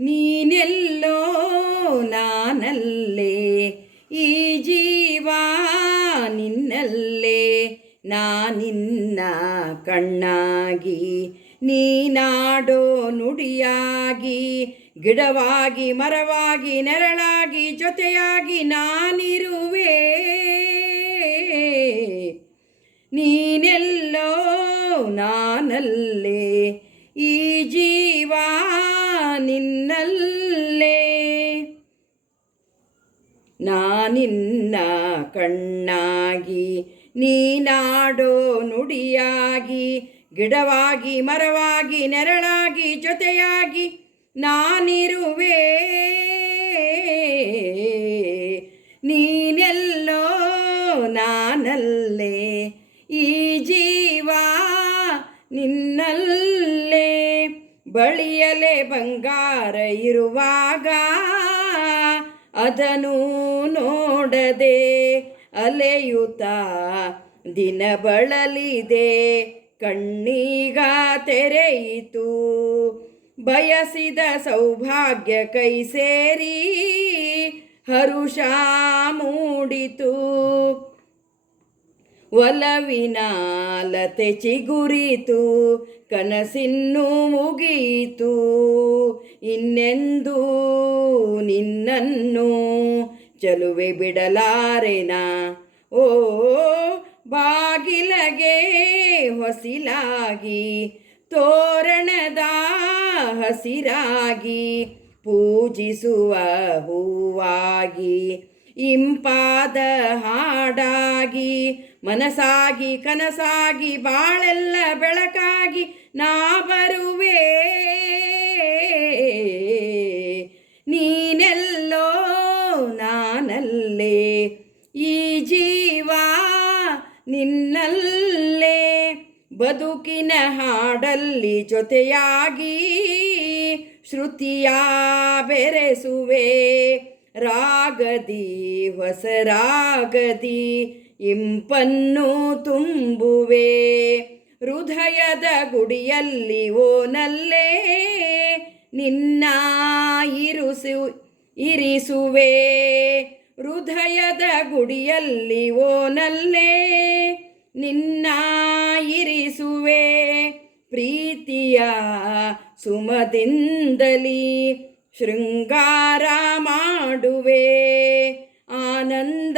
ನೀನೆಲ್ಲೋ ನಾನಲ್ಲೇ, ಈ ಜೀವ ನಿನ್ನಲ್ಲೇ, ನಾನಿನ್ನ ಕಣ್ಣಾಗಿ, ನೀನಾಡೋ ನುಡಿಯಾಗಿ, ಗಿಡವಾಗಿ ಮರವಾಗಿ ನೆರಳಾಗಿ ಜೊತೆಯಾಗಿ ನಾನಿರುವೆ. ನೀನೆಲ್ಲೋ ನಾನಲ್ಲೇ, ಈ ಜೀವ ನಿನ್ನಲ್ಲೇ, ನಾನಿನ್ನ ಕಣ್ಣಾಗಿ, ನೀನಾಡೋ ನುಡಿಯಾಗಿ, ಗಿಡವಾಗಿ ಮರವಾಗಿ ನೆರಳಾಗಿ ಜೊತೆಯಾಗಿ ನಾನಿರುವೆ. ನೀನೆಲ್ಲೋ ನಾನಲ್ಲೇ, ಈ ಜೀವ ನಿನ್ನಲ್ಲೇ. ಬಳಿಯಲೆ ಬಂಗಾರ ಇರುವಾಗ ಅದನ್ನು ನೋಡದೆ ಅಲೆಯುತ್ತಾ ದಿನ ಬಳಲಿದೆ, ಕಣ್ಣೀಗ ತೆರೆಯಿತು. ಬಯಸಿದ ಸೌಭಾಗ್ಯ ಕೈ ಸೇರಿ ಹರುಷ ಮೂಡಿತು. ಒಲವಿನ ಲತೆ ಚಿಗುರಿತು, ಕನಸಿನ್ನು ಮುಗಿಯಿತು. ಇನ್ನೆಂದೂ ನಿನ್ನನ್ನು ಚೆಲುವೆ ಬಿಡಲಾರೆನ. ಓ ಬಾಗಿಲಗೆ ಹೊಸಿಲಾಗಿ, ತೋರಣದ ಹಸಿರಾಗಿ, ಪೂಜಿಸುವ ಹೂವಾಗಿ, ಇಂಪಾದ ಹಾಡಾಗಿ, ಮನಸಾಗಿ ಕನಸಾಗಿ ಬಾಳೆಲ್ಲ ಬೆಳಕಾಗಿ ನಾ ಬರುವೆ. ನೀನೆಲ್ಲೋ ನಾನಲ್ಲೇ, ಈ ಜೀವ ನಿನ್ನಲ್ಲೇ. ಬದುಕಿನ ಹಾಡಲ್ಲಿ ಜೊತೆಯಾಗಿ ಶ್ರುತಿಯ ಬೆರೆಸುವೆ. ರಾಗದಿ ಹೊಸ ರಾಗದಿ ಇಂಪನ್ನು ತುಂಬುವೆ. ಹೃದಯದ ಗುಡಿಯಲ್ಲಿ ಓನಲ್ಲೇ ನಿನ್ನ ಇರಿಸುವೆ. ಹೃದಯದ ಗುಡಿಯಲ್ಲಿ ಓನಲ್ಲೇ ನಿನ್ನ ಇರಿಸುವೆ. ಪ್ರೀತಿಯ ಸುಮದಿಂದಲಿ ಶೃಂಗಾರ ಮಾಡುವೆ. ಆನಂದ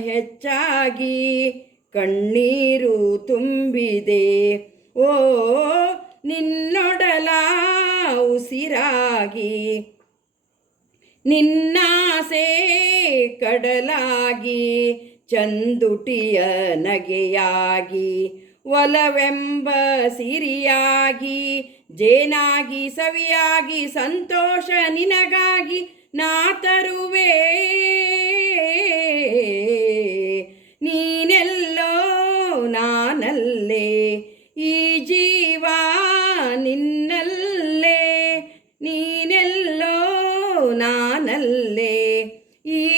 ಹೆಚ್ಚಾಗಿ ಕಣ್ಣೀರು ತುಂಬಿದೆ. ಓ ನಿನ್ನೊಡಲ ಉಸಿರಾಗಿ, ನಿನ್ನಾಸೆ ಕಡಲಾಗಿ, ಚಂದುಟಿಯ ನಗೆಯಾಗಿ, ಒಲವೆಂಬ ಸಿರಿಯಾಗಿ, ಜೇನಾಗಿ ಸವಿಯಾಗಿ ಸಂತೋಷ ನಿನಗಾಗಿ ನಾ ತರುವೆ. ನೀನೆಲ್ಲೋ ನಾನಲ್ಲೇ, ಈ ಜೀವ ನಿನ್ನಲ್ಲೇ. ನೀನೆಲ್ಲೋ ನಾನಲ್ಲೇ, ಈ